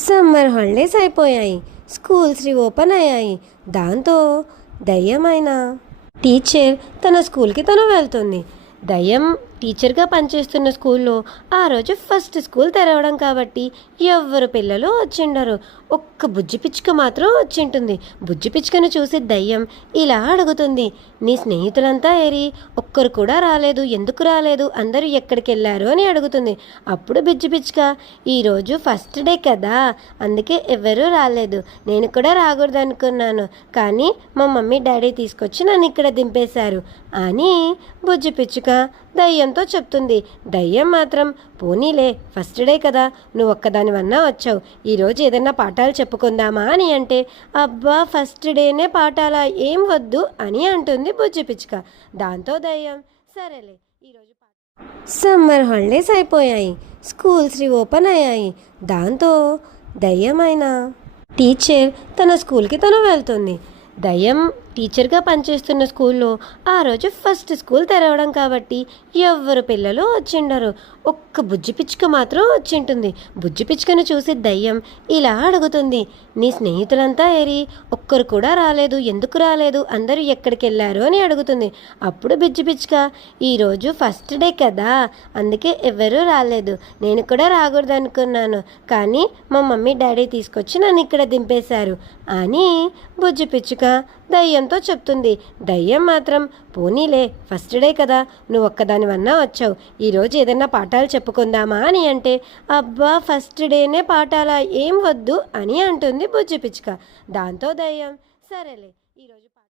Summer holidays అయిపోయాయి. Schools reopen అయ్యాయి. దాంతో దయ్యమైన టీచర్ తన స్కూల్కి తను వెళ్తుంది. దయ్యం టీచర్గా పనిచేస్తున్న స్కూల్లో ఆ రోజు ఫస్ట్ స్కూల్ తెరవడం కాబట్టి ఎవ్వరు పిల్లలు వచ్చిండరు. ఒక్క బుజ్జి పిచ్చుక మాత్రం వచ్చింటుంది. బుజ్జి పిచ్చుకను చూసి దయ్యం ఇలా అడుగుతుంది, నీ స్నేహితులంతా ఏరి? ఒక్కరు కూడా రాలేదు, ఎందుకు రాలేదు? అందరూ ఎక్కడికి వెళ్ళారు అని అడుగుతుంది. అప్పుడు బుజ్జి పిచ్చుక, ఈరోజు ఫస్ట్ డే కదా, అందుకే ఎవరూ రాలేదు. నేను కూడా రాకూడదు అనుకున్నాను, కానీ మా మమ్మీ డాడీ తీసుకొచ్చి నన్ను ఇక్కడ దింపేశారు అని బుజ్జి పిచ్చుక దయ్యంతో చెప్తుంది. దయ్యం మాత్రం, పోనీలే ఫస్ట్ డే కదా, నువ్వు ఒక్కదానివన్నా వచ్చావు, ఈరోజు ఏదన్నా పాఠాలు చెప్పుకుందామా అని అంటే, అబ్బా ఫస్ట్ డేనే పాఠాలా, ఏం వద్దు అని అంటుంది బుజ్జి పిచ్చుక. దాంతో దయ్యం, సరేలే ఈరోజు సమ్మర్ హాలిడేస్ అయిపోయాయి. స్కూల్స్ రీఓపెన్ అయ్యాయి. దాంతో దయ్యమైన టీచర్ తన స్కూల్కి తను వెళ్తుంది. దయ్యం టీచర్గా పనిచేస్తున్న స్కూల్లో ఆ రోజు ఫస్ట్ స్కూల్ తెరవడం కాబట్టి ఎవ్వరు పిల్లలు వచ్చిండరు. ఒక్క బుజ్జి పిచ్చుక మాత్రం వచ్చింటుంది. బుజ్జి పిచ్చుకను చూసి దయ్యం ఇలా అడుగుతుంది, నీ స్నేహితులంతా ఏరి? ఒక్కరు కూడా రాలేదు, ఎందుకు రాలేదు? అందరూ ఎక్కడికి వెళ్ళారు అని అడుగుతుంది. అప్పుడు బుజ్జి పిచ్చుక, ఈరోజు ఫస్ట్ డే కదా, అందుకే ఎవరూ రాలేదు. నేను కూడా రాకూడదు అనుకున్నాను, కానీ మా మమ్మీ డాడీ తీసుకొచ్చి నన్ను ఇక్కడ దింపేశారు అని బుజ్జి పిచ్చుక దయ్యంతో చెప్తుంది. దయ్యం మాత్రం, పోనీలే ఫస్ట్ డే కదా, నువ్వు ఒక్కదానివన్నా వచ్చావు, ఈరోజు ఏదన్నా పాఠాలు చెప్పుకుందామా అని అంటే, అబ్బా ఫస్ట్ డేనే పాఠాలా, ఏం వద్దు అని అంటుంది బుజ్జి పిచ్చుక. దాంతో దయ్యం, సరేలే ఈరోజు